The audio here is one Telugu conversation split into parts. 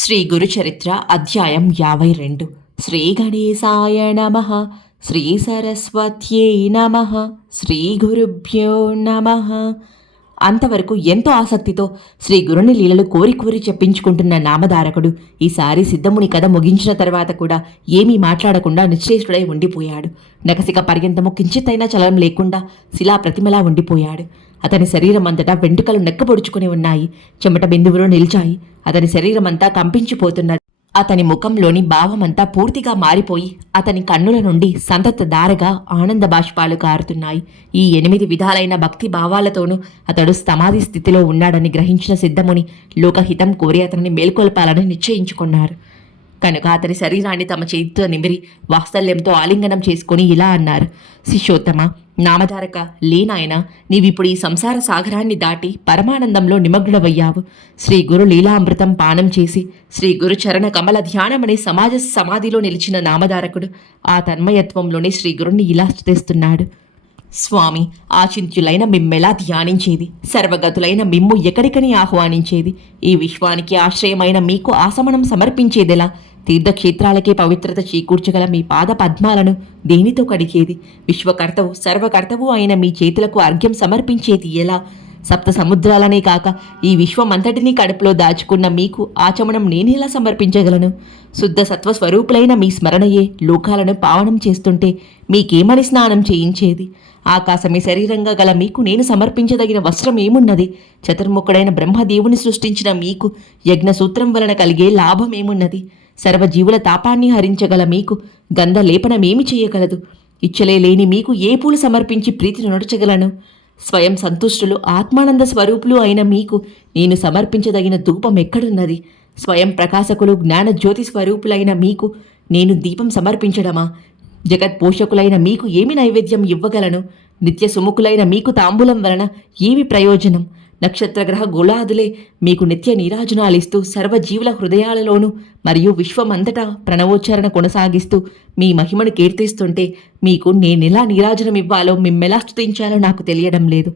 శ్రీ గురుచరిత్ర అధ్యాయం 52. శ్రీ గణేశాయ నమః. శ్రీ సరస్వత్యై నమః. శ్రీ గురుభ్యో నమః. అంతవరకు ఎంతో ఆసక్తితో శ్రీ గురుని లీలలు కోరి కోరి చెప్పించుకుంటున్న నామధారకుడు ఈసారి సిద్ధముని కథ ముగించిన తర్వాత కూడా ఏమీ మాట్లాడకుండా నిశ్చేష్టుడై ఉండిపోయాడు. నకసిక పర్యంతము కించిత్తైనా చలనం లేకుండా శిలా ప్రతిమలా ఉండిపోయాడు. అతని శరీరం అంతటా వెంట్రుకలు నెక్కబొడుచుకుని ఉన్నాయి. చెమట బిందువులు నిలిచాయి. అతని శరీరమంతా కంపించిపోతున్నది. అతని ముఖంలోని భావమంతా పూర్తిగా మారిపోయి అతని కన్నుల నుండి సంతత ధారగా ఆనంద బాష్పాలు కారుతున్నాయి. ఈ 8 విధాలైన భక్తి భావాలతోనూ అతడు సమాధి స్థితిలో ఉన్నాడని గ్రహించిన సిద్ధముని లోకహితం కోరి అతనిని మేల్కొల్పాలని నిశ్చయించుకున్నారు. కనుక అతని శరీరాన్ని తమ చేతితో నిమిరి వాత్సల్యంతో ఆలింగనం చేసుకుని ఇలా అన్నారు: శిష్యోత్తమ, నామధారక, లేనాయన, నీవిప్పుడు ఈ సంసార సాగరాన్ని దాటి పరమానందంలో నిమగ్నుడవయ్యావు. శ్రీ గురు లీలామృతం పానం చేసి శ్రీ గురు చరణ కమల ధ్యానమనే సమాధిలో నిలిచిన నామధారకుడు ఆ తన్మయత్వంలోనే శ్రీ గురుని ఇలా స్తుతిస్తున్నాడు. స్వామి, ఆచింత్యులైన మిమ్మెలా ధ్యానించేది? సర్వగతులైన మిమ్ము ఎక్కడికని ఆహ్వానించేది? ఈ విశ్వానికి ఆశ్రయమైన మీకు ఆసమనం సమర్పించేదెలా? తీర్థక్షేత్రాలకే పవిత్రత చేకూర్చగల మీ పాద పద్మాలను దేనితో కడిగేది? విశ్వకర్తవు సర్వకర్తవు అయిన మీ చేతులకు అర్ఘ్యం సమర్పించేది ఎలా? సప్త సముద్రాలనే కాక ఈ విశ్వమంతటినీ కడుపులో దాచుకున్న మీకు ఆచమనం నేనెలా సమర్పించగలను? శుద్ధ సత్వస్వరూపులైన మీ స్మరణయే లోకాలను పావనం చేస్తుంటే మీకేమని స్నానం చేయించేది? ఆకాశమే శరీరంగా గల మీకు నేను సమర్పించదగిన వస్త్రం ఏమున్నది? చతుర్ముఖుడైన బ్రహ్మదేవుని సృష్టించిన మీకు యజ్ఞసూత్రం వలన కలిగే లాభమేమున్నది? సర్వజీవుల తాపాన్ని హరించగల మీకు గంధ లేపనమేమి చేయగలదు? ఇచ్చలే లేని మీకు ఏ పూలు సమర్పించి ప్రీతిని నడుచగలను? స్వయం సంతుష్టులు ఆత్మానంద స్వరూపులు అయిన మీకు నేను సమర్పించదగిన ధూపం ఎక్కడున్నది? స్వయం ప్రకాశకులు జ్ఞాన జ్యోతి స్వరూపులైన మీకు నేను దీపం సమర్పించడమా? జగత్పోషకులైన మీకు ఏమి నైవేద్యం ఇవ్వగలను? నిత్య సుముఖులైన మీకు తాంబూలం వలన ఏమి ప్రయోజనం? నక్షత్రగ్రహ గోళాదులే మీకు నిత్య నీరాజనాలిస్తూ సర్వజీవుల హృదయాలలోనూ మరియు విశ్వమంతటా ప్రణవోచ్చారణ కొనసాగిస్తూ మీ మహిమను కీర్తిస్తుంటే మీకు నేనెలా నీరాజనమివ్వాలో, మిమ్మెలా స్తుతించాలో నాకు తెలియడం లేదు.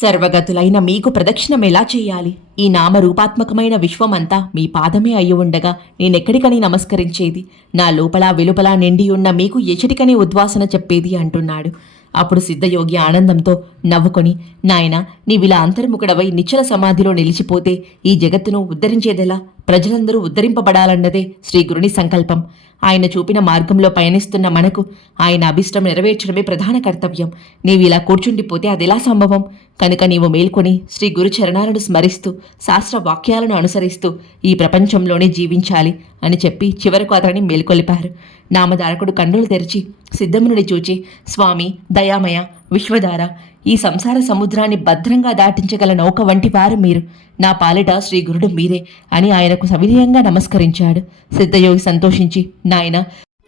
సర్వగతులైన మీకు ప్రదక్షిణం ఎలా చేయాలి? ఈ నామరూపాత్మకమైన విశ్వమంతా మీ పాదమే అయి ఉండగా నేనెక్కడికని నమస్కరించేది? నా లోపల వెలుపల నిండి ఉన్న మీకు ఎచటికని ఉద్వాసన చెప్పేది అంటున్నాడు. అప్పుడు సిద్ధయోగి ఆనందంతో నవ్వుకొని, నాయనా, నీవిలా అంతర్ముఖుడవై నిశ్చల సమాధిలో నిలిచిపోతే ఈ జగత్తును ఉద్ధరించేదెలా? ప్రజలందరూ ఉద్ధరింపబడాలన్నదే శ్రీ గురుని సంకల్పం. ఆయన చూపిన మార్గంలో పయనిస్తున్న మనకు ఆయన అభిష్టం నెరవేర్చడమే ప్రధాన కర్తవ్యం. నీవిలా కూర్చుండిపోతే అదెలా సంభవం? కనుక నీవు మేల్కొని శ్రీ గురు చరణాలను స్మరిస్తూ శాస్త్ర వాక్యాలను అనుసరిస్తూ ఈ ప్రపంచంలోనే జీవించాలి అని చెప్పి చివరకు అతన్ని మేల్కొలిపారు. నామధారకుడు కన్నులు తెరిచి సిద్ధమునుని చూచి, స్వామి, దయామయ, విశ్వధార, ఈ సంసార సముద్రాన్ని భద్రంగా దాటించగల నౌక వంటి వారు మీరు. నా పాలిట శ్రీ గురుడు మీరే అని ఆయనకు సవినయంగా నమస్కరించాడు. సిద్ధయోగి సంతోషించి, నాయన,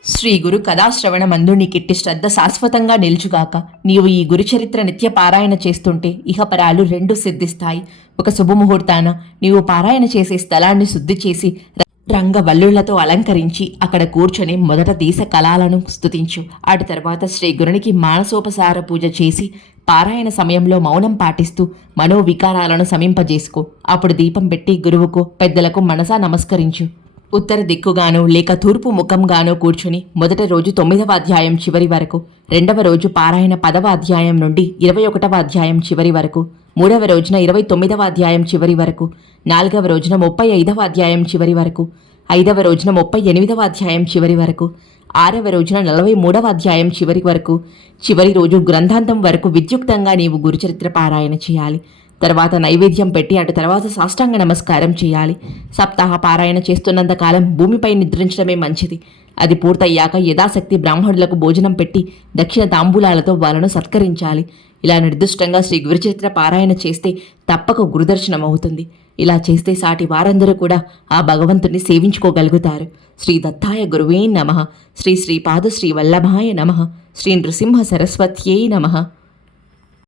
శ్రీ గురు కథాశ్రవణ మందు నీకిట్టి శ్రద్ధ శాశ్వతంగా నిలుచుగాక. నీవు ఈ గురుచరిత్ర నిత్య పారాయణ చేస్తుంటే ఇహపరాలు 2 సిద్ధిస్తాయి. ఒక శుభముహూర్తాన నీవు పారాయణ చేసే స్థలాన్ని శుద్ధి చేసి రంగవల్లులతో అలంకరించి అక్కడ కూర్చొని మొదట దేశ కళాలను స్తుతించు. అటు తర్వాత శ్రీ గురునికి మానసోపసార పూజ చేసి పారాయణ సమయంలో మౌనం పాటిస్తూ మనోవికారాలను శమింపజేసుకో. అప్పుడు దీపం పెట్టి గురువుకు, పెద్దలకు మనసా నమస్కరించు. ఉత్తర దిక్కుగానో లేక తూర్పు ముఖంగానో కూర్చుని మొదటి రోజు 9వ అధ్యాయం చివరి వరకు, 2వ రోజు పారాయణ 10వ అధ్యాయం నుండి 21వ అధ్యాయం చివరి వరకు, 3వ రోజున 29వ అధ్యాయం చివరి వరకు, 4వ రోజున 35వ అధ్యాయం చివరి వరకు, 5వ రోజున 38వ అధ్యాయం చివరి వరకు, 6వ రోజున 43వ అధ్యాయం చివరి వరకు, చివరి రోజు గ్రంథాంతం వరకు విద్యుక్తంగా నీవు గురుచరిత్ర పారాయణ చేయాలి. తర్వాత నైవేద్యం పెట్టి అటు తర్వాత సాష్టాంగ నమస్కారం చేయాలి. సప్తాహ పారాయణ చేస్తున్నంత కాలం భూమిపై నిద్రించడమే మంచిది. అది పూర్తయ్యాక యథాశక్తి బ్రాహ్మణులకు భోజనం పెట్టి దక్షిణ తాంబూలాలతో వాళ్ళను సత్కరించాలి. ఇలా నిర్దిష్టంగా శ్రీ గురుచరిత్ర పారాయణ చేస్తే తప్పక గురుదర్శనం అవుతుంది. ఇలా చేస్తే సాటి వారందరూ కూడా ఆ భగవంతుని సేవించుకోగలుగుతారు. శ్రీ దత్తాయ గురువే నమః. శ్రీ శ్రీపాద శ్రీ వల్లభాయ నమః. శ్రీ నృసింహ సరస్వత్యై నమః.